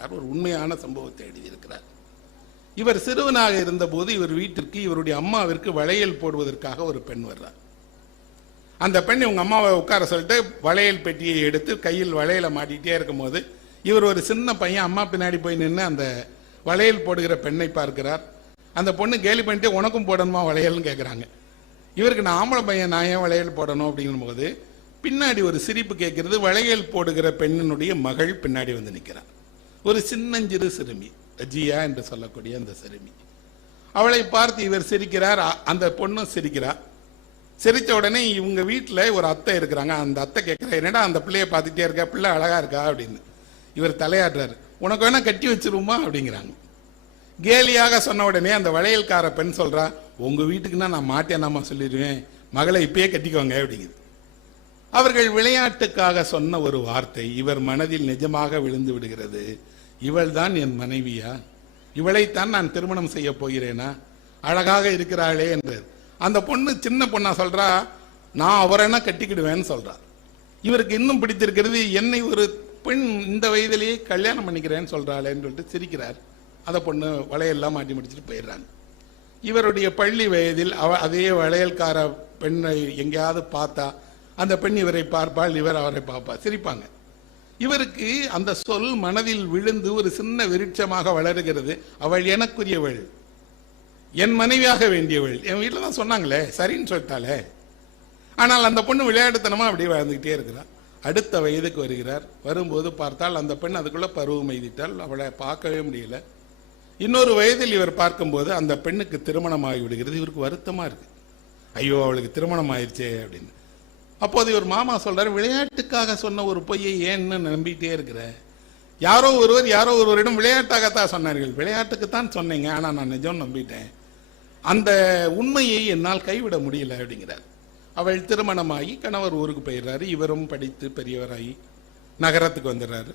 எழுதியிருக்கிறார் ஒரு உண்மையான சம்பவத்தை எழுதியிருக்கிறார். இவர் சிறுவனாக இருந்தபோது இவர் வீட்டிற்கு இவருடைய அம்மாவிற்கு வளையல் போடுவதற்காக ஒரு பெண் வர்றார். அந்த பெண் இவங்க அம்மாவை உட்கார சொல்லிட்டு வளையல் பெட்டியை எடுத்து கையில் வளையலை மாட்டிகிட்டே இருக்கும்போது இவர் ஒரு சின்ன பையன் அம்மா பின்னாடி போய் நின்று அந்த வளையல் போடுகிற பெண்ணை பார்க்கிறார். அந்த பொண்ணு கேலி பண்ணிட்டு உனக்கும் போடணுமா வளையல்னு கேட்குறாங்க இவருக்கு நான் ஆம்பளை பையன் நான் ஏன் வளையல் போடணும் அப்படிங்கும்போது பின்னாடி ஒரு சிரிப்பு கேட்கிறது வளையல் போடுகிற பெண்ணினுடைய மகள் பின்னாடி வந்து நிற்கிறார் ஒரு சின்னஞ்சிறு சிறுமி ஜியா என்று சொல்லக்கூடிய அந்த சிறுமி. அவளை பார்த்து இவர் சிரிக்கிறார் அந்த பொண்ணும் சிரிக்கிறார் சிரித்த உடனே இவங்க வீட்டில் ஒரு அத்தை இருக்கிறாங்க. அந்த அத்தை கேட்குறா என்னடா அந்த பிள்ளைய பார்த்துட்டே இருக்க? பிள்ளை அழகாக இருக்கா? அப்படின்னு. இவர் தலையாடுறாரு உனக்கு வேணா கட்டி வச்சிருவோமா? அப்படிங்கிறாங்க. கேலியாக சொன்ன உடனே அந்த வளையல்கார பெண் சொல்கிறா உங்கள் வீட்டுக்குன்னா நான் மாட்டேனாமா சொல்லிடுவேன். மகளை இப்பயே கட்டிக்கோங்க அப்படிங்குது. அவர்கள் விளையாட்டுக்காக சொன்ன ஒரு வார்த்தை இவர் மனதில் நிஜமாக விழுந்து விடுகிறது. இவள்தான் என் மனைவியா? இவளைத்தான் நான் திருமணம் செய்ய போகிறேனா? அழகாக இருக்கிறாளே என்று. அந்த பொண்ணு சின்ன பொண்ணா சொல்றா நான் அவரைனா கட்டிக்கிடுவேன்னு சொல்றா. இவருக்கு இன்னும் பிடித்திருக்கிறது என்னை ஒரு பெண் இந்த வயதிலேயே கல்யாணம் பண்ணிக்கிறேன்னு சொல்றாளேன்னு சொல்லிட்டு சிரிக்கிறார். அதை பொண்ணு வளையெல்லாம் மாட்டி முடிச்சுட்டு போயிடுறாங்க. இவருடைய பள்ளி வயதில் அவ அதே வளையல்கார பெண்ணை எங்கேயாவது பார்த்தா அந்த பெண் இவரை பார்ப்பாள் இவர் அவரை பார்ப்பா சிரிப்பாங்க. இவருக்கு அந்த சொல் மனதில் விழுந்து ஒரு சின்ன விருட்சமாக வளருகிறது. அவள் எனக்குரியவள். என் மனைவியாக வேண்டியவள். என் வீட்டில் தான் சொன்னாங்களே சரின்னு சொல்லிட்டாளே. ஆனால் அந்த பொண்ணு விளையாட்டுத்தனமா அப்படியே வாழ்ந்துகிட்டே இருக்கிறார் அடுத்த வயதுக்கு வருகிறார். வரும்போது பார்த்தால் அந்த பெண் அதுக்குள்ள பருவம் எய்திட்டால் அவளை பார்க்கவே முடியல. இன்னொரு வயதில் இவர் பார்க்கும்போது அந்த பெண்ணுக்கு திருமணம் ஆகிவிடுகிறது இவருக்கு வருத்தமாக இருக்கு. ஐயோ அவளுக்கு திருமணம் ஆயிடுச்சே அப்படின்னு. அப்போது இவர் மாமா சொல்கிறார் விளையாட்டுக்காக சொன்ன ஒரு பொய்யை ஏன்னு நம்பிட்டே இருக்கிற? யாரோ ஒருவர் யாரோ ஒருவரிடம் விளையாட்டாகத்தான் சொன்னார்கள். விளையாட்டுக்குத்தான் சொன்னீங்க ஆனால் நான் நிஜம் நம்பிட்டேன். அந்த உண்மையை என்னால் கைவிட முடியல அப்படிங்கிறார். அவள் திருமணமாகி கணவர் ஊருக்கு போயிடுறாரு. இவரும் படித்து பெரியவராகி நகரத்துக்கு வந்துடுறாரு.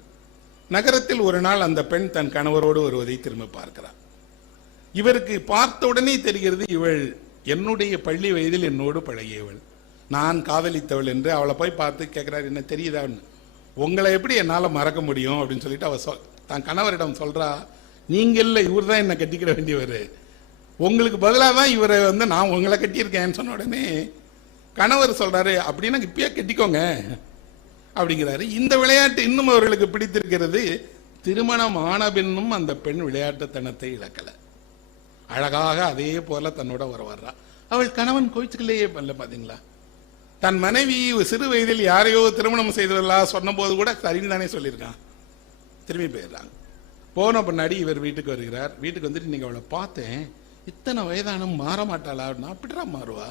நகரத்தில் ஒரு நாள் அந்த பெண் தன் கணவரோடு வருவதை திரும்ப பார்க்கிறார். இவருக்கு பார்த்த உடனே தெரிகிறது இவள் என்னுடைய பள்ளி வயதில் என்னோடு பழகியவள். நான் காதலித்தவள் என்று அவளை போய் பார்த்து கேட்குறாரு என்ன தெரியுதான்னு உங்களை எப்படி என்னால் மறக்க முடியும்? அப்படின்னு சொல்லிட்டு அவள் சொல் தான் கணவரிடம் சொல்கிறா நீங்கள் இல்லை இவர் தான் என்னை கட்டிக்கிட வேண்டியவர். உங்களுக்கு பதிலாக தான் இவரை வந்து நான் உங்களை கட்டியிருக்கேன்னு சொன்ன உடனே கணவர் சொல்கிறாரு அப்படின்னா இப்பயே கட்டிக்கோங்க. அப்படிங்கிறாரு. இந்த விளையாட்டு இன்னும் அவர்களுக்கு பிடித்திருக்கிறது திருமணம் ஆன பின்னும் அந்த பெண் விளையாட்டுத்தனத்தை இழக்கலை. அழகாக அதே போல தன்னோட வர வர்றா அவள் கணவன் கோயிச்சுக்கலையே பண்ணல பார்த்தீங்களா தன் மனைவி சிறு வயதில் யாரையோ திருமணம் செய்ததா சொன்னபோது கூட சரின்னு தானே சொல்லியிருக்கான். திரும்பி போயிடுறாங்க. போன பின்னாடி இவர் வீட்டுக்கு வருகிறார். வீட்டுக்கு வந்துட்டு நீங்கள் அவளை பார்த்தேன். இத்தனை வயதானும் மாற மாட்டாளா? அப்படின்னா அப்படிடா மாறுவா.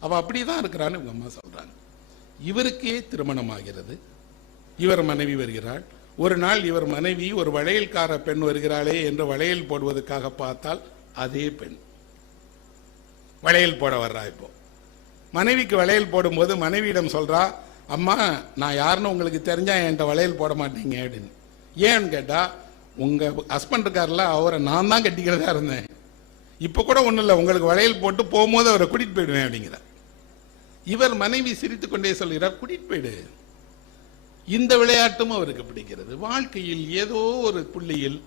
அவ அப்படிதான் இருக்கிறான்னு இவங்க அம்மா சொல்கிறாங்க இவருக்கே திருமணம் ஆகிறது இவர் மனைவி வருகிறாள். ஒரு நாள் இவர் மனைவி ஒரு வளையல்கார பெண் வருகிறாளே என்று வளையல் போடுவதற்காக பார்த்தால் அதே பெண். வளையல் போட வர்றா இப்போ. மனைவிக்கு வளையல் போடும்போது மனைவியிடம் சொல்றா அம்மா நான் யாருன்னு உங்களுக்கு தெரிஞ்சா என்கிட்ட வளையல் போட மாட்டீங்க அப்படின்னு. ஏன்னு கேட்டா உங்க ஹஸ்பண்ட் இருக்கார்ல அவரை நான் தான் கட்டிக்கிறதா இருந்தேன். இப்ப கூட ஒன்றும் இல்லை உங்களுக்கு வளையல் போட்டு போகும்போது அவரை கூட்டிட்டு போயிடுவேன் அப்படிங்கிறார் இவர் மனைவி சிரித்து கொண்டே சொல்கிறார் கூட்டிட்டு போயிடு. இந்த விளையாட்டும் அவருக்கு பிடிக்கிறது. வாழ்க்கையில் ஏதோ ஒரு புள்ளியில்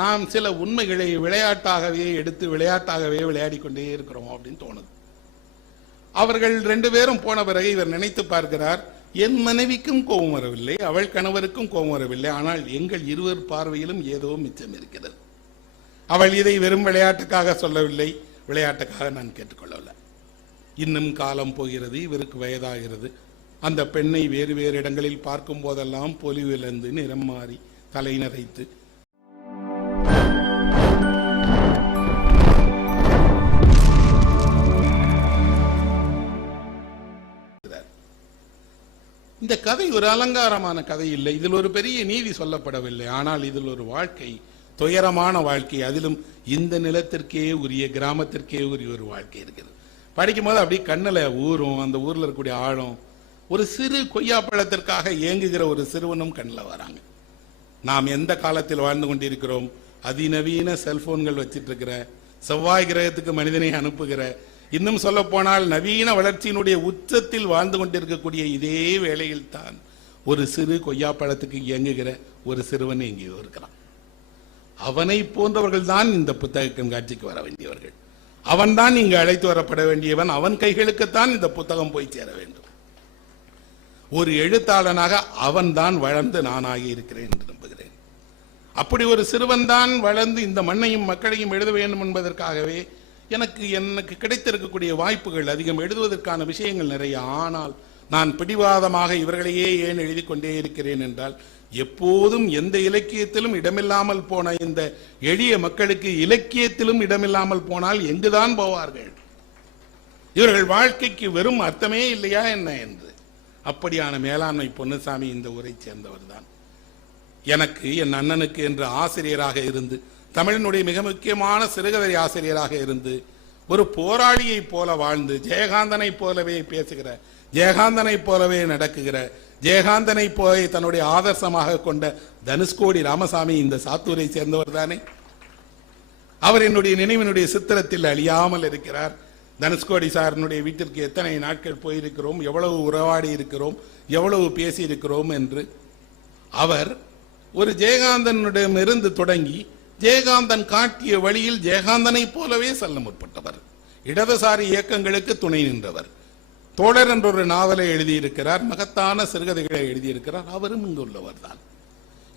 நாம் சில உண்மைகளை விளையாட்டாகவே எடுத்து விளையாட்டாகவே விளையாடி கொண்டே இருக்கிறோம் அப்படின்னு தோணுது. அவர்கள் ரெண்டு பேரும் போன பிறகு இவர் நினைத்து பார்க்கிறார் என் மனைவிக்கும் கோபம் வரவில்லை அவள் கணவருக்கும் கோபம் வரவில்லை ஆனால் எங்கள் இருவர் பார்வையிலும் ஏதோ மிச்சம் இருக்கிறது. அவள் இதை வெறும் விளையாட்டுக்காக சொல்லவில்லை விளையாட்டுக்காக நான் கேட்டுக்கொள்ளவில்லை. இன்னும் காலம் போகிறது இவருக்கு வயதாகிறது. அந்த பெண்ணை வேறு வேறு இடங்களில் பார்க்கும் போதெல்லாம் பொலிவிழந்து நிறம் மாறி தலை நரைத்து இந்த கதை ஒரு அலங்காரமான கதை இல்லை. இதில் ஒரு பெரிய நீதி சொல்லப்படவில்லை. ஆனால் இதில் ஒரு வாழ்க்கை துயரமான வாழ்க்கை. அதிலும் இந்த நிலத்திற்கே உரிய கிராமத்திற்கே உரிய ஒரு வாழ்க்கை இருக்கிறது படிக்கும்போது அப்படியே கண்ணில் ஊறும் அந்த ஊரில் இருக்கக்கூடிய ஆழம். ஒரு சிறு கொய்யாப்பழத்திற்காக ஏங்குகிற ஒரு சிறுவனும் கண்ணில் வராங்க. நாம் எந்த காலத்தில் வாழ்ந்து கொண்டிருக்கிறோம்? அதிநவீன செல்போன்கள் வச்சிட்டு இருக்கிற செவ்வாய் கிரகத்துக்கு மனிதனை அனுப்புகிற இன்னும் சொல்ல போனால் நவீன வளர்ச்சியினுடைய உச்சத்தில் வாழ்ந்து கொண்டிருக்கக்கூடிய இதே வேளையில் தான் ஒரு சிறு கொய்யாப்பழத்துக்கு இயங்குகிற ஒரு சிறுவன் இங்கே இருக்கிறான். அவனை போன்றவர்கள் தான் இந்த புத்தக கண்காட்சிக்கு வர வேண்டியவர்கள். அவன்தான் இங்கு அழைத்து வரப்பட வேண்டியவன். அவன் கைகளுக்குத்தான் இந்த புத்தகம் போய் சேர வேண்டும். ஒரு எழுத்தாளனாக அவன்தான் வளர்ந்து நானாகி இருக்கிறேன் என்று நம்புகிறேன். அப்படி ஒரு சிறுவன் தான் வளர்ந்து இந்த மண்ணையும் மக்களையும் எழுத வேண்டும் என்பதற்காகவே எனக்கு எனக்கு கிடைத்திருக்கக்கூடிய வாய்ப்புகள் அதிகம். எழுதுவதற்கான விஷயங்கள் நிறைய. ஆனால் நான் பிடிவாதமாக இவர்களையே ஏன் எழுதி கொண்டே இருக்கிறேன் என்றால் எப்போதும் எந்த இலக்கியத்திலும் இடமில்லாமல் போன இந்த எளிய மக்களுக்கு இலக்கியத்திலும் இடமில்லாமல் போனால் எங்குதான் போவார்கள்? இவர்கள் வாழ்க்கைக்கு வெறும் அர்த்தமே இல்லையா என்ன என்று. அப்படியான மேலாண்மை பொன்னுசாமி இந்த ஊரை சேர்ந்தவர் தான் எனக்கு என் அண்ணனுக்கு என்று ஆசிரியராக இருந்து தமிழினுடைய மிக முக்கியமான சிறுகதை ஆசிரியராக இருந்து ஒரு போராளியை போல வாழ்ந்து ஜெயகாந்தனை போலவே பேசுகிற ஜெயகாந்தனை போலவே நடக்குகிற ஜெயகாந்தனை போய் தன்னுடைய ஆதர்சமாக கொண்ட தனுஷ்கோடி ராமசாமி இந்த சாத்தூரை சேர்ந்தவர் தானே? அவர் என்னுடைய நினைவினுடைய சித்திரத்தில் அழியாமல் இருக்கிறார். தனுஷ்கோடி சாரனுடைய வீட்டிற்கு எத்தனை நாட்கள் போயிருக்கிறோம் எவ்வளவு உறவாடி இருக்கிறோம் எவ்வளவு பேசி இருக்கிறோம் என்று அவர் ஒரு ஜெயகாந்தனிடமிருந்து தொடங்கி ஜெயகாந்தன் காட்டிய வழியில் ஜெயகாந்தனை போலவே செல்ல முற்பட்டவர். இடதுசாரி இயக்கங்களுக்கு துணை நின்றவர். தோழர் என்ற ஒரு நாவலை எழுதியிருக்கிறார் மகத்தான சிறுகதைகளை எழுதியிருக்கிறார். அவரும் இங்குள்ளவர் தான்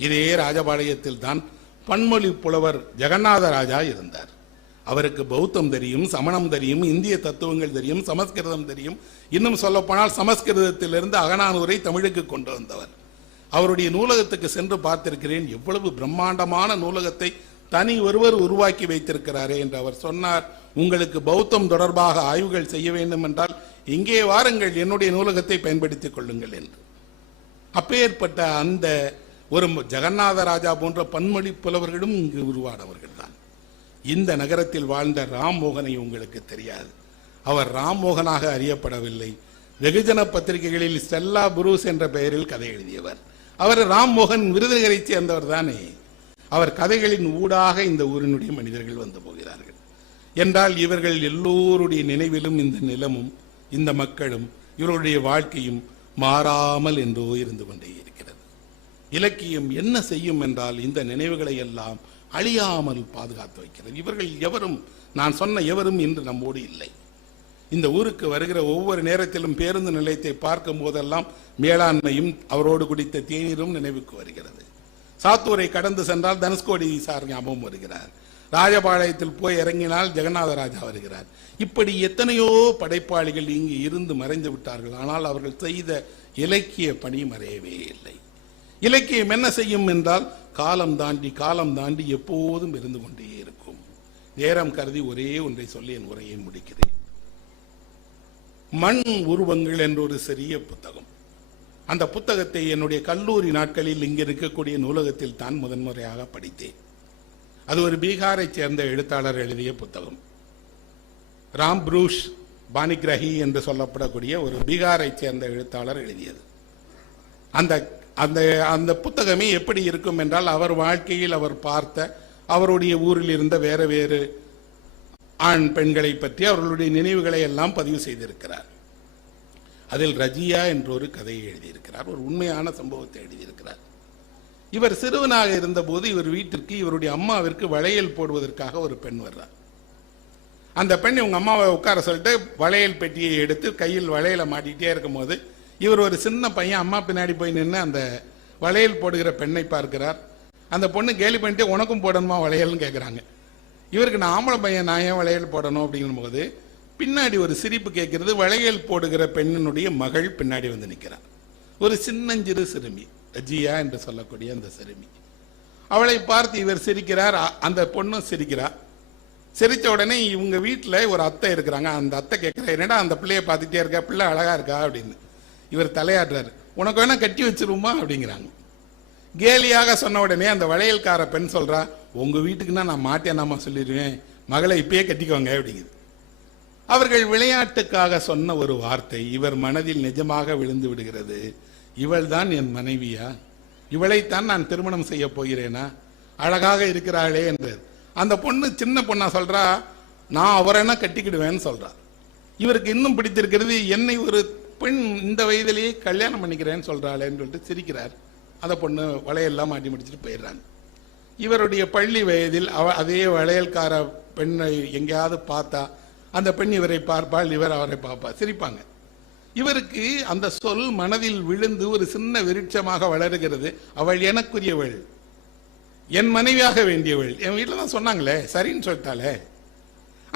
இதே ராஜபாளையத்தில் தான் பன்மொழி புலவர் ஜெகநாத ராஜா இருந்தார். அவருக்கு பௌத்தம் தெரியும் சமணம் தெரியும் இந்திய தத்துவங்கள் தெரியும் சமஸ்கிருதம் தெரியும். இன்னும் சொல்லப்போனால் சமஸ்கிருதத்திலிருந்து அகனானூரை தமிழுக்கு கொண்டு வந்தவர். அவருடைய நூலகத்துக்கு சென்று பார்த்திருக்கிறேன். எவ்வளவு பிரம்மாண்டமான நூலகத்தை தனி ஒருவர் உருவாக்கி வைத்திருக்கிறாரே என்று அவர் சொன்னார். உங்களுக்கு பௌத்தம் தொடர்பாக ஆய்வுகள் செய்ய வேண்டும் என்றால் இங்கே வாருங்கள் என்னுடைய நூலகத்தை பயன்படுத்திக் கொள்ளுங்கள் என்று. அப்பேற்பட்ட அந்த ஒரு ஜெகநாத ராஜா போன்ற பன்மொழி புலவர்களும் இங்கு உருவானவர்கள் தான். இந்த நகரத்தில் வாழ்ந்த ராம்மோகனை உங்களுக்கு தெரியாது. அவர் ராம்மோகனாக அறியப்படவில்லை. வெகுஜன பத்திரிகைகளில் ஸ்டெல்லா புரூஸ் என்ற பெயரில் கதை எழுதியவர். அவர் ராம்மோகன் விருதுகரை சேர்ந்தவர் தானே. அவர் கதைகளின் ஊடாக இந்த ஊரினுடைய மனிதர்கள் வந்து போகிறார்கள். என்றால் இவர்கள் எல்லோருடைய நினைவிலும் இந்த நிலமும் இந்த மக்களும் இவருடைய வாழ்க்கையும் மாறாமல் என்றோ இருந்து கொண்டே இருக்கிறது. இலக்கியம் என்ன செய்யும் என்றால் இந்த நினைவுகளை எல்லாம் அழியாமல் பாதுகாத்து வைக்கிறது. இவர்கள் எவரும் நான் சொன்ன எவரும் இன்று நம்மோடு இல்லை. இந்த ஊருக்கு வருகிற ஒவ்வொரு நேரத்திலும் பேருந்து நிலையத்தை பார்க்கும் போதெல்லாம் மேலாண்மையும் அவரோடு குடித்த தேநீரும் நினைவுக்கு வருகிறது. சாத்தூரை கடந்து சென்றால் தனுஷ்கோடி சார் ஞாபகம் வருகிறார். ராஜபாளையத்தில் போய் இறங்கினால் ஜெகநாதராஜா வருகிறார். இப்படி எத்தனையோ படைப்பாளிகள் இங்கு இருந்து மறைந்து விட்டார்கள். ஆனால் அவர்கள் செய்த இலக்கிய பணி மறையவே இல்லை. இலக்கியம் என்ன செய்யும் என்றால் காலம் தாண்டி காலம் தாண்டி எப்போதும் இருந்து கொண்டே இருக்கும். நேரம் கருதி ஒரே ஒன்றை சொல்லி என் உரையை முடிக்கிறேன். மண் உருவங்கள் என்ற ஒரு சிறிய புத்தகம். அந்த புத்தகத்தை என்னுடைய கல்லூரி நாட்களில் இங்கே இருக்கக்கூடிய நூலகத்தில் தான் முதன்முறையாக படித்தேன். அது ஒரு பீகாரைச் சேர்ந்த எழுத்தாளர் எழுதிய புத்தகம். ராம் புரூஷ் பானிகிரஹி என்று சொல்லப்படக்கூடிய ஒரு பீகாரை சேர்ந்த எழுத்தாளர் எழுதியது. அந்த அந்த அந்த புத்தகமே எப்படி இருக்கும் என்றால் அவர் வாழ்க்கையில் அவர் பார்த்த அவருடைய ஊரில் இருந்த வேறு வேறு ஆண் பெண்களை பற்றி அவர்களுடைய நினைவுகளை எல்லாம் பதிவு செய்திருக்கிறார். அதில் ரஜியா என்ற ஒரு கதையை எழுதியிருக்கிறார். ஒரு உண்மையான சம்பவத்தை எழுதியிருக்கிறார். இவர் சிறுவனாக இருந்தபோது இவர் வீட்டிற்கு இவருடைய அம்மாவிற்கு வளையல் போடுவதற்காக ஒரு பெண் வர்றார். அந்த பெண் இவங்க அம்மாவை உட்கார சொல்லிட்டு வளையல் பெட்டியை எடுத்து கையில் வளையலை மாட்டிகிட்டே இருக்கும்போது இவர் ஒரு சின்ன பையன் அம்மா பின்னாடி போய் நின்று அந்த வளையல் போடுகிற பெண்ணை பார்க்கிறார். அந்த பொண்ணு கேலி பண்ணிட்டு உனக்கும் போடணுமா வளையல்னு கேட்குறாங்க இவருக்கு நான் ஆம்பளை பையன் நான் ஏன் வளையல் போடணும்? அப்படிங்கும்போது பின்னாடி ஒரு சிரிப்பு கேட்கறது வளையல் போடுகிற பெண்ணினுடைய மகள் பின்னாடி வந்து நிற்கிறார் ஒரு சின்னஞ்சிறு சிறுமி ரஜியா என்று சொல்லக்கூடிய அந்த சிறுமி. அவளை பார்த்து இவர் சிரிக்கிறார் அந்த பொண்ணும் சிரிக்கிறார். சிரித்த உடனே இவங்க வீட்டில் ஒரு அத்தை இருக்கிறாங்க. அந்த அத்தை கேட்குறா என்னடா அந்த பிள்ளைய பார்த்துட்டே இருக்கா? பிள்ளை அழகா இருக்கா? அப்படின்னு. இவர் தலையாடுறாரு உனக்கு வேணா கட்டி வச்சிருமா அப்படிங்கிறாங்க. கேலியாக சொன்ன உடனே அந்த வளையல்கார பெண் சொல்கிறா உங்கள் வீட்டுக்குன்னா நான் மாட்டேனாமா சொல்லிடுவேன். மகளை இப்பயே கட்டிக்கோங்க அப்படிங்குது. அவர்கள் விளையாட்டுக்காக சொன்ன ஒரு வார்த்தை இவர் மனதில் நிஜமாக விழுந்து விடுகிறது. இவள்தான் என் மனைவியா? இவளைத்தான் நான் திருமணம் செய்ய போகிறேனா? அழகாக இருக்கிறாளே என்றார். அந்த பொண்ணு சின்ன பொண்ணா சொல்றா நான் அவரென கட்டிக்கிடுவேன்னு சொல்றா. இவருக்கு இன்னும் பிடித்திருக்கிறது என்னை ஒரு பெண் இந்த வயதிலேயே கல்யாணம் பண்ணிக்கிறேன்னு சொல்றாளேன்னு சொல்லிட்டு சிரிக்கிறார். அந்த பொண்ணு வளையெல்லாம் மாட்டி முடிச்சுட்டு போயிடுறாங்க. இவருடைய பள்ளி வயதில் அவ அதே வளையல்கார பெண்ணை எங்கேயாவது பார்த்தா அந்த பெண் இவரை பார்ப்பாள் இவர் அவரை பார்ப்பார் சிரிப்பாங்க. இவருக்கு அந்த சொல் மனதில் விழுந்து ஒரு சின்ன விருட்சமாக வளருகிறது. அவள் எனக்குரியவள். என் மனைவியாக வேண்டியவள். என் வீட்டில் தான் சொன்னாங்களே சரின்னு சொல்லிட்டாளே.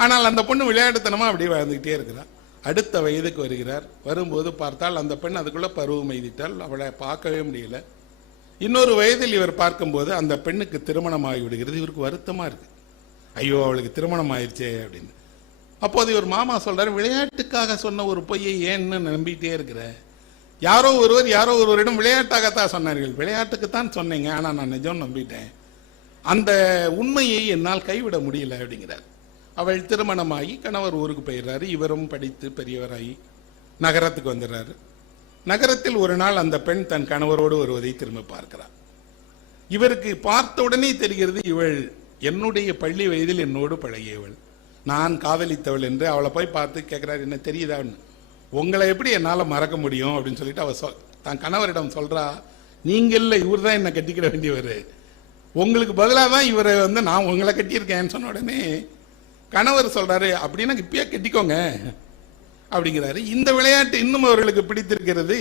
ஆனால் அந்த பொண்ணு விளையாட்டுத்தனமாக அப்படியே வாழ்ந்துகிட்டே இருக்கிறார் அடுத்த வயதுக்கு வருகிறார். வரும்போது பார்த்தால் அந்த பெண் அதுக்குள்ளே பருவம் எய்திட்டால் அவளை பார்க்கவே முடியல. இன்னொரு வயதில் இவர் பார்க்கும்போது அந்த பெண்ணுக்கு திருமணம் விடுகிறது இவருக்கு வருத்தமாக இருக்குது ஐயோ அவளுக்கு திருமணம் ஆயிடுச்சே அப்படின்னு. அப்போது இவர் மாமா சொல்கிறார் விளையாட்டுக்காக சொன்ன ஒரு பொய்யை ஏன்னு நம்பிட்டே இருக்கிற யாரோ ஒருவர் யாரோ ஒருவரிடம் விளையாட்டாகத்தான் சொன்னார்கள். விளையாட்டுக்குத்தான் சொன்னீங்க ஆனால் நான் நிஜம் நம்பிட்டேன். அந்த உண்மையை என்னால் கைவிட முடியல அப்படிங்கிறார். அவள் திருமணமாகி கணவர் ஊருக்கு போயிடுறாரு. இவரும் படித்து பெரியவராகி நகரத்துக்கு வந்துடுறாரு. நகரத்தில் ஒரு நாள் அந்த பெண் தன் கணவரோடு வருவதை திரும்ப பார்க்கிறார். இவருக்கு பார்த்த உடனே தெரிகிறது இவள் என்னுடைய பள்ளி வயதில் என்னோடு பழகியவள். நான் காதலித்தவள் என்று அவளை போய் பார்த்து கேட்குறாரு என்ன தெரியுதான்னு உங்களை எப்படி என்னால் மறக்க முடியும்? அப்படின்னு சொல்லிட்டு அவள் சொல் தன் கணவரிடம் சொல்கிறா நீங்கள் இல்லை இவர் தான் என்னை கட்டிக்கிட வேண்டியவர். உங்களுக்கு பதிலாக தான் இவரை வந்து நான் உங்களை கட்டியிருக்கேன்னு சொன்ன உடனே கணவர் சொல்கிறாரு அப்படின்னா இப்பயே கட்டிக்கோங்க. அப்படிங்கிறாரு. இந்த விளையாட்டு இன்னும் அவர்களுக்கு பிடித்திருக்கிறது.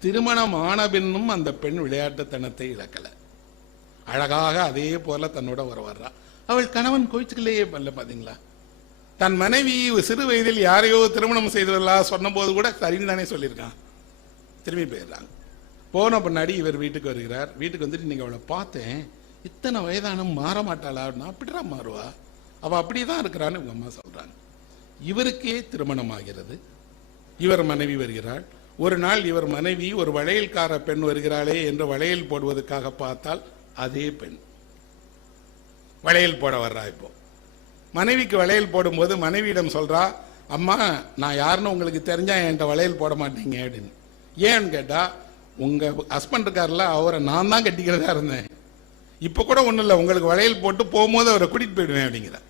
திருமணம் ஆன பின்னும் அந்த பெண் விளையாட்டுத்தனத்தை இழக்கலை. அழகாக அதே போல தன்னோட வர வர்றா அவள் கணவன் கோயிச்சுக்கலையே பண்ணல பார்த்தீங்களா தன் மனைவி சிறு வயதில் யாரையோ திருமணம் செய்தவர்களா சொன்னபோது கூட சரின்னு தானே சொல்லியிருக்கான். திரும்பி போயிடுறாங்க. போன பின்னாடி இவர் வீட்டுக்கு வருகிறார். வீட்டுக்கு வந்துட்டு நீங்கள் அவளை பார்த்தேன். இத்தனை வயதானும் மாற மாட்டாளா? அப்படின்னா அப்படிடா மாறுவா. அவ அப்படிதான் இருக்கிறான்னு உங்கள் அம்மா சொல்கிறாங்க இவருக்கே திருமணம் ஆகிறது. இவர் மனைவி வருகிறாள். ஒரு நாள் இவர் மனைவி ஒரு வளையல்கார பெண் வருகிறாளே என்று வளையல் போடுவதற்காக பார்த்தால் அதே பெண். வளையல் போட வர்றா இப்போ. மனைவிக்கு வளையல் போடும்போது மனைவியிடம் சொல்றா அம்மா நான் யாருன்னு உங்களுக்கு தெரிஞ்சா என்கிட்ட வளையல் போட மாட்டீங்க அப்படின்னு. ஏன்னு கேட்டா உங்க ஹஸ்பண்ட் இருக்கார்ல அவரை நான் தான் கட்டிக்கிறதா இருந்தேன். இப்ப கூட ஒன்றும் இல்லை உங்களுக்கு வளையல் போட்டு போகும்போது அவரை கூட்டிட்டு போயிடுவேன் அப்படிங்கிறார்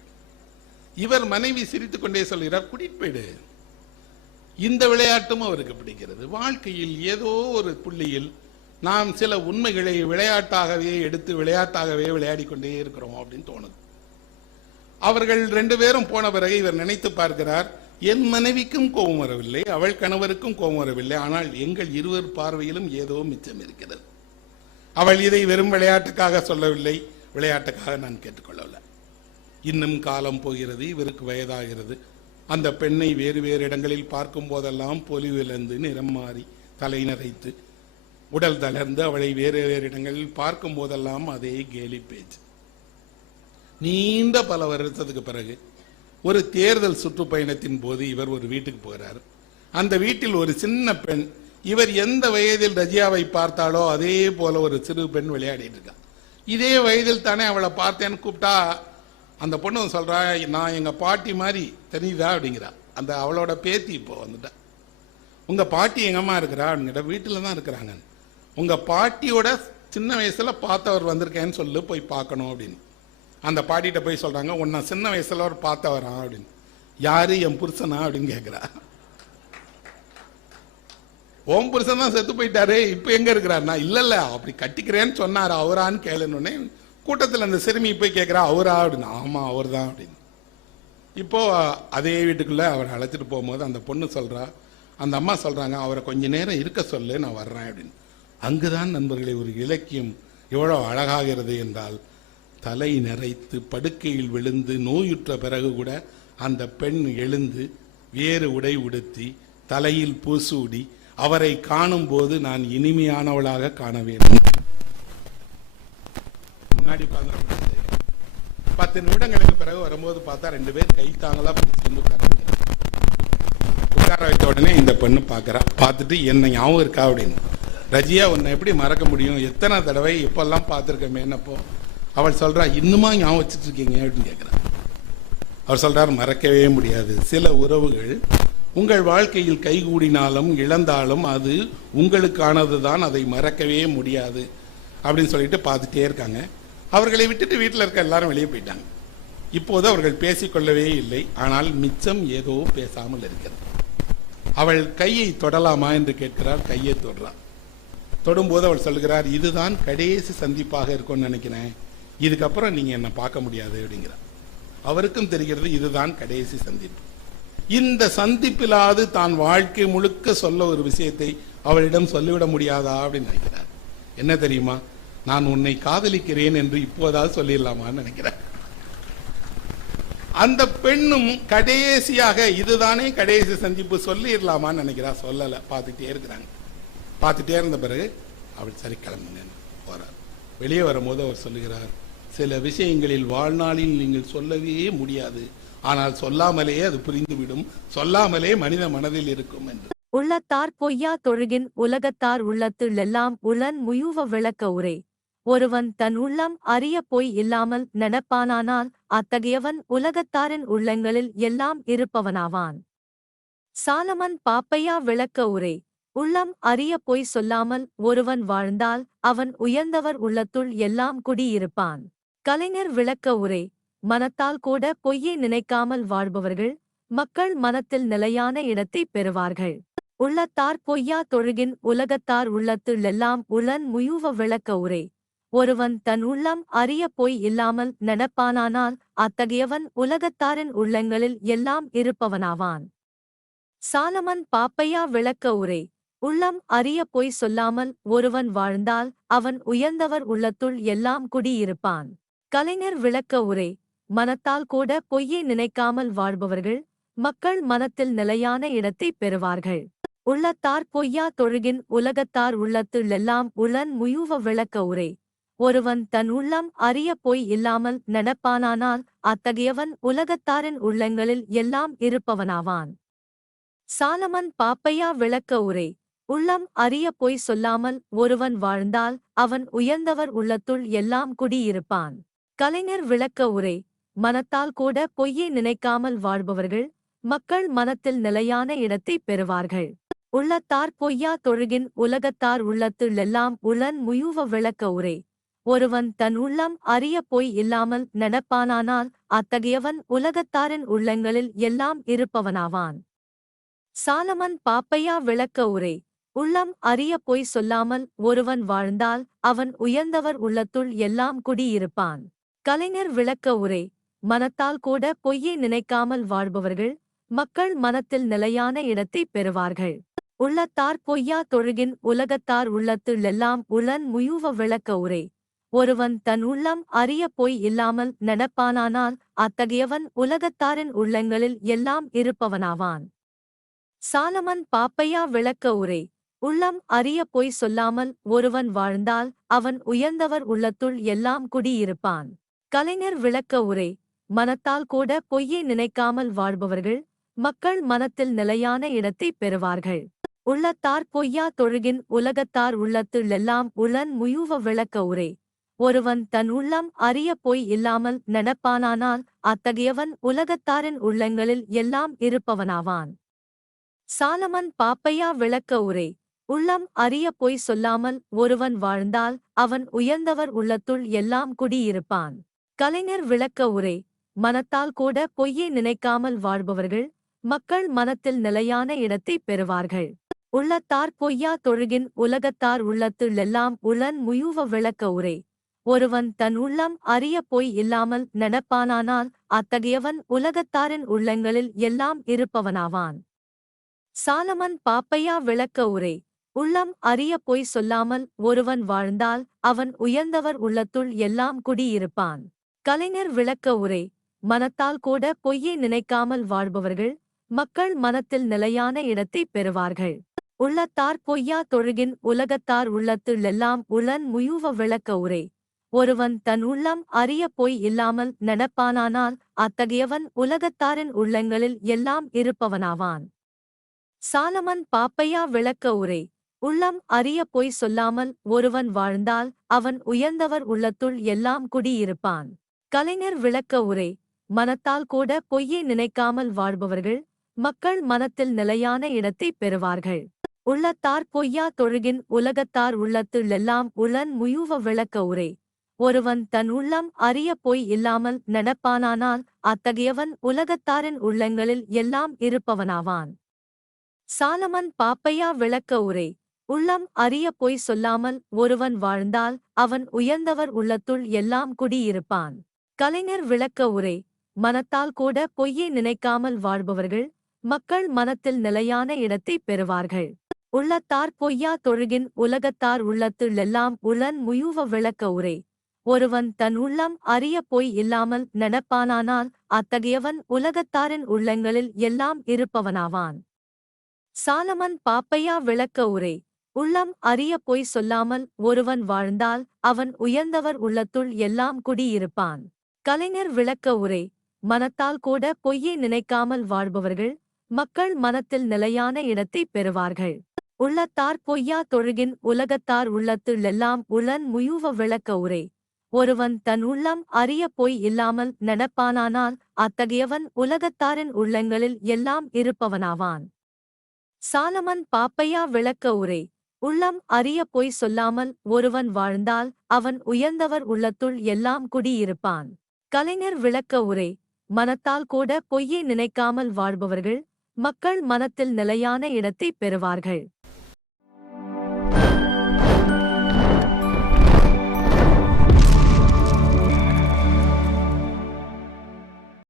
இவர் மனைவி சிரித்து கொண்டே சொல்கிறார் கூட்டிட்டு போயிடு. இந்த விளையாட்டும் அவருக்கு பிடிக்கிறது. வாழ்க்கையில் ஏதோ ஒரு புள்ளியில் நாம் சில உண்மைகளை விளையாட்டாகவே எடுத்து விளையாட்டாகவே விளையாடி கொண்டே இருக்கிறோம் அப்படின்னு தோணுது. அவர்கள் ரெண்டு பேரும் போன பிறகு இவர் நினைத்து பார்க்கிறார் என் மனைவிக்கும் கோபம் வரவில்லை அவள் கணவருக்கும் கோபம் வரவில்லை ஆனால் எங்கள் இருவர் பார்வையிலும் ஏதோ மிச்சம் இருக்கிறது. அவள் இதை வெறும் விளையாட்டுக்காக சொல்லவில்லை விளையாட்டுக்காக நான் கேட்டுக்கொள்ளவில்லை. இன்னும் காலம் போகிறது இவருக்கு வயதாகிறது. அந்த பெண்ணை வேறு வேறு இடங்களில் பார்க்கும் போதெல்லாம் பொலிவிழந்து நிறம் மாறி தலை நரைத்து உடல் தளர்ந்து அவளை வேறு வேறு இடங்களில் பார்க்கும் போதெல்லாம் அதே கேலி பேச்சு. நீண்ட பல வருஷத்துக்கு பிறகு ஒரு தேர்தல் சுற்றுப்பயணத்தின் போது இவர் ஒரு வீட்டுக்கு போகிறார். அந்த வீட்டில் ஒரு சின்ன பெண் இவர் எந்த வயதில் ரஜியாவை பார்த்தாலோ அதே போல ஒரு சிறு பெண் விளையாடிட்டு இருக்கா. இதே வயதில் தானே அவளை பார்த்தேன்னு கூப்பிட்டா அந்த பொண்ணு சொல்றா நான் எங்க பாட்டி மாதிரி தெரியுதா? அப்படிங்கிறா. அந்த அவளோட பேத்தி இப்போ வந்துட்டா. உங்க பாட்டி எங்கம்மா இருக்கிறா? அப்படிங்கிற வீட்டில் தான் இருக்கிறாங்க உங்க பாட்டியோட சின்ன வயசுல பார்த்தவர் வந்திருக்கேன்னு சொல்லு போய் பார்க்கணும் அப்படின்னு. அந்த பாட்டிகிட்ட போய் சொல்கிறாங்க உன்னை சின்ன வயசில் ஒரு பார்த்தவரான் அப்படின்னு. யார் என் புருஷனா? அப்படின்னு கேட்குறா ஓம் புருஷன் தான் செத்து போயிட்டாரு இப்போ எங்கே இருக்கிறாருனா இல்லை இல்லை அப்படி கட்டிக்கிறேன்னு சொன்னார் அவரான்னு கேளுன்னு கூட்டத்தில் அந்த சிறுமி போய் கேட்குறா அவரா? அப்படின்னு. ஆமாம் அவர் தான் அப்படின்னு. இப்போ அதே வீட்டுக்குள்ளே அவரை அழைச்சிட்டு போகும்போது அந்த பொண்ணு சொல்கிறா அந்த அம்மா சொல்கிறாங்க அவரை கொஞ்ச நேரம் இருக்க சொல்லு நான் வர்றேன் அப்படின்னு. அங்குதான் நண்பர்களே ஒரு இலக்கியம் எவ்வளோ அழகாகிறது என்றால் தலை நிறைத்து படுக்கையில் விழுந்து நோயுற்ற பிறகு கூட அந்த பெண் எழுந்து வேறு உடை உடுத்தி தலையில் பூசூடி அவரை காணும் போது நான் இனிமையானவளாக காண வேண்டும். முன்னாடி உட்கார்ந்து பத்து நிமிடங்களுக்கு பிறகு வரும்போது பார்த்தா ரெண்டு பேர் கை தாங்களா பிடிச்சிருந்து உட்கார உட்கார வைத்த உடனே இந்த பெண்ணு பார்க்கறா பார்த்துட்டு என்ன ஞாபகம் இருக்கா? அப்படின்னு. ரஜியா உன்னை எப்படி மறக்க முடியும்? எத்தனை தடவை இப்பெல்லாம் பார்த்துருக்கமே என்னப்போ அவள் சொல்றா இன்னுமா ஞாபகம் வச்சுட்டு இருக்கீங்க? அப்படின்னு கேட்குறான் அவர் சொல்றார் மறக்கவே முடியாது. சில உறவுகள் உங்கள் வாழ்க்கையில் கைகூடினாலும் இழந்தாலும் அது உங்களுக்கானது தான். அதை மறக்கவே முடியாது. அப்படின்னு சொல்லிட்டு பார்த்துட்டே இருக்காங்க. அவர்களை விட்டுட்டு வீட்டில் இருக்க எல்லாரும் வெளியே போயிட்டாங்க. இப்போது அவர்கள் பேசிக்கொள்ளவே இல்லை. ஆனால் மிச்சம் ஏதோ பேசாமல் இருக்கிறது. அவள் கையை தொடலாமா என்று கேட்கிறார். கையை தொடுறான் தொடும்போது அவள் சொல்கிறார் இதுதான் கடைசி சந்திப்பாக இருக்கும்னு நினைக்கிறேன். இதுக்கப்புறம் நீங்க என்னை பார்க்க முடியாது அப்படிங்கிறார். அவருக்கும் தெரிகிறது இதுதான் கடைசி சந்திப்பு. இந்த சந்திப்பிலாவது தான் வாழ்க்கை முழுக்க சொல்ல ஒரு விஷயத்தை அவளிடம் சொல்லிவிட முடியாதா அப்படின்னு நினைக்கிறார். என்ன தெரியுமா? நான் உன்னை காதலிக்கிறேன் என்று இப்போதாவது சொல்லிடலாமான்னு நினைக்கிறேன் அந்த பெண்ணும் கடைசியாக இதுதானே கடைசி சந்திப்பு சொல்லிடலாமான்னு நினைக்கிறா. சொல்லல பார்த்துட்டே இருக்கிறாங்க. பார்த்துட்டே இருந்த பிறகு அவள் சரி கிளம்புனேன் போறார். வெளியே வரும்போது அவர் சொல்லுகிறார் சில விஷயங்களில் வாழ்நாளில் நீங்கள் சொல்லவே முடியாது. ஆனால் சொல்லாமலே அது புரிந்துவிடும். சொல்லாமலே மனித மனதில் இருக்கும் என்று. உள்ளத்தார் பொய்யா தொழுகின் உலகத்தார் உள்ளத்துள்ளெல்லாம் உளன் முயுவ விளக்க உரை. ஒருவன் தன் உள்ளம் அறிய பொய் இல்லாமல் நடப்பானானால் அத்தகையவன் உலகத்தாரின் உள்ளங்களில் எல்லாம் இருப்பவனாவான். சாலமன் பாப்பையா விளக்க உரை. உள்ளம் அறிய பொய் சொல்லாமல் ஒருவன் வாழ்ந்தால் அவன் உயர்ந்தவர் உள்ளத்துள் எல்லாம் குடியிருப்பான். கலைஞர் விளக்க உரை மனத்தால் கூட பொய்யை நினைக்காமல் வாழ்பவர்கள் மக்கள் மனத்தில் நிலையான இடத்தை பெறுவார்கள். உள்ளத்தார் பொய்யா தொழுகின் உலகத்தார் உள்ளத்துள்ளெல்லாம் உளன் முயுவ விளக்க உரை. ஒருவன் தன் உள்ளம் அறிய பொய் இல்லாமல் நடப்பானானால் அத்தகையவன் உலகத்தாரின் உள்ளங்களில் எல்லாம் இருப்பவனாவான். சாலமன் பாப்பையா விளக்க உரை உள்ளம் அறிய பொய் சொல்லாமல் ஒருவன் வாழ்ந்தால் அவன் உயர்ந்தவர் உள்ளத்துள் எல்லாம் குடியிருப்பான். கலைஞர் விளக்க உரை மனத்தால் கூட பொய்யை நினைக்காமல் வாழ்பவர்கள் மக்கள் மனத்தில் நிலையான இடத்தை பெறுவார்கள். உள்ளத்தார் பொய்யா தொழுகின் உலகத்தார் உள்ளத்துள்ளெல்லாம் உளன் முயுவ விளக்க உரை. ஒருவன் தன் உள்ளம் அறிய பொய் இல்லாமல் நடப்பானானால் அத்தகையவன் உலகத்தாரின் உள்ளங்களில் எல்லாம் இருப்பவனாவான். சாலமன் பாப்பையா விளக்க உரை உள்ளம் அறிய பொய் சொல்லாமல் ஒருவன் வாழ்ந்தால் அவன் உயர்ந்தவர் உள்ளத்துள் எல்லாம் குடியிருப்பான். கலைஞர் விளக்க உரை மனத்தால் கூட பொய்யை நினைக்காமல் வாழ்பவர்கள் மக்கள் மனத்தில் நிலையான இடத்தை பெறுவார்கள். உள்ளத்தார் பொய்யா தொழுகின் உலகத்தார் உள்ளத்துள்ளெல்லாம் உளன் முயுவ விளக்க உரை. ஒருவன் தன் உள்ளம் அறிய பொய் இல்லாமல் நடப்பானானால் அத்தகையவன் உலகத்தாரின் உள்ளங்களில் எல்லாம் இருப்பவனாவான். சாலமன் பாப்பையா விளக்க உரை உள்ளம் அறிய பொய் சொல்லாமல் ஒருவன் வாழ்ந்தால் அவன் உயர்ந்தவர் உள்ளத்துள் எல்லாம் குடியிருப்பான். கலைஞர் விளக்க உரை மனத்தால் கூட பொய்யை நினைக்காமல் வாழ்பவர்கள் மக்கள் மனத்தில் நிலையான இடத்தை பெறுவார்கள். உள்ளத்தார் பொய்யா தொழுகின் உலகத்தார் உள்ளத்துள்ளெல்லாம் உளன் முயுவ விளக்க உரை. ஒருவன் தன் உள்ளம் அறிய பொய் இல்லாமல் நடப்பானானால் அத்தகையவன் உலகத்தாரின் உள்ளங்களில் எல்லாம் இருப்பவனாவான். சாலமன் பாப்பையா விளக்க உரை உள்ளம் அறிய பொய் சொல்லாமல் ஒருவன் வாழ்ந்தால் அவன் உயர்ந்தவர் உள்ளத்துள் எல்லாம் குடியிருப்பான். கலைஞர் விளக்க உரை மனத்தால் கூட பொய்யை நினைக்காமல் வாழ்பவர்கள் மக்கள் மனத்தில் நிலையான இடத்தை பெறுவார்கள். உள்ளத்தார் பொய்யா தொழுகின் உலகத்தார் உள்ளத்துள்ளெல்லாம் உளன் முயுவ விளக்க உரை. ஒருவன் தன் உள்ளம் அறிய பொய் இல்லாமல் நடப்பானானால் அத்தகையவன் உலகத்தாரின் உள்ளங்களில் எல்லாம் இருப்பவனாவான். சாலமன் பாப்பையா விளக்க உரை உள்ளம் அறிய பொய் சொல்லாமல் ஒருவன் வாழ்ந்தால் அவன் உயர்ந்தவர் உள்ளத்துள் எல்லாம் குடியிருப்பான். கலைஞர் விளக்க உரை மனத்தால் கூட பொய்யை நினைக்காமல் வாழ்பவர்கள் மக்கள் மனத்தில் நிலையான இடத்தை பெறுவார்கள். உள்ளத்தார் பொய்யா தொழுகின் உலகத்தார் உள்ளத்துள்ளெல்லாம் உளன் முயுவ விளக்க உரை. ஒருவன் தன் உள்ளம் அறிய பொய் இல்லாமல் நடப்பானானால் அத்தகையவன் உலகத்தாரின் உள்ளங்களில் எல்லாம் இருப்பவனாவான். சாலமன் பாப்பையா விளக்க உரை உள்ளம் அறிய பொய் சொல்லாமல் ஒருவன் வாழ்ந்தால் அவன் உயர்ந்தவர் உள்ளத்துள் எல்லாம் குடியிருப்பான். கலைஞர் விளக்க உரை மனத்தால் கூட பொய்யை நினைக்காமல் வாழ்பவர்கள் மக்கள் மனத்தில் நிலையான இடத்தை பெறுவார்கள். உள்ளத்தார் பொய்யா தொழுகின் உலகத்தார் உள்ளத்துள்ளெல்லாம் உளன் முயுவ விளக்க உரை ஒருவன் தன் உள்ளம் அறிய பொய் இல்லாமல் நடப்பானானால் அத்தகையவன் உலகத்தாரின் உள்ளங்களில் எல்லாம் இருப்பவனாவான். சாலமன் பாப்பையா விளக்க உரை உள்ளம் அறிய பொய் சொல்லாமல் ஒருவன் வாழ்ந்தால் அவன் உயர்ந்தவர் உள்ளத்துள் எல்லாம் குடியிருப்பான். கலைஞர் விளக்க உரை மனத்தால் கூட பொய்யை நினைக்காமல் வாழ்பவர்கள் மக்கள் மனத்தில் நிலையான இடத்தை பெறுவார்கள். உள்ளத்தார் பொய்யா தொழுகின் உலகத்தார் உள்ளத்துள்ளெல்லாம் உளன் முயுவ விளக்க உரை. ஒருவன் தன் உள்ளம் அறிய பொய் இல்லாமல் நடப்பானானால் அத்தகையவன் உலகத்தாரின் உள்ளங்களில் எல்லாம் இருப்பவனாவான். சாலமன் பாப்பையா விளக்க உரை உள்ளம் அறிய பொய் சொல்லாமல் ஒருவன் வாழ்ந்தால் அவன் உயர்ந்தவர் உள்ளத்துள் எல்லாம் குடியிருப்பான். கலைஞர் விளக்க உரை மனத்தால் கூட பொய்யை நினைக்காமல் வாழ்பவர்கள் மக்கள் மனத்தில் நிலையான இடத்தைப் பெறுவார்கள். உள்ளத்தார் பொய்யா தொழுகின் உலகத்தார் உள்ளத்துள்ளெல்லாம் உளன் முயுவ விளக்க உரை. ஒருவன் தன் உள்ளம் அறிய பொய் இல்லாமல் நடப்பானானால் அத்தகையவன் உலகத்தாரின் உள்ளங்களில் எல்லாம் இருப்பவனாவான். சாலமன் பாப்பையா விளக்க உரை உள்ளம் அறிய பொய் சொல்லாமல் ஒருவன் வாழ்ந்தால் அவன் உயர்ந்தவர் உள்ளத்துள் எல்லாம் குடியிருப்பான். கலைஞர் விளக்க உரை மனத்தால் கூட பொய்யை நினைக்காமல் வாழ்பவர்கள் மக்கள் மனத்தில் நிலையான இடத்தைப் பெறுவார்கள். உள்ளத்தார் பொய்யா தொழுகின் உலகத்தார் உள்ளத்துள்ளெல்லாம் உளன் முயுவ விளக்க உரை ஒருவன் தன் உள்ளம் அறிய பொய் இல்லாமல் நடப்பானானால் அத்தகையவன் உலகத்தாரின் உள்ளங்களில் எல்லாம் இருப்பவனாவான். சாலமன் பாப்பையா விளக்க உரை உள்ளம் அறிய பொய் சொல்லாமல் ஒருவன் வாழ்ந்தால் அவன் உயர்ந்தவர் உள்ளத்துள் எல்லாம் குடியிருப்பான். கலைஞர் விளக்க உரை மனத்தால் கூட பொய்யை நினைக்காமல் வாழ்பவர்கள் மக்கள் மனத்தில் நிலையான இடத்தைப் பெறுவார்கள்.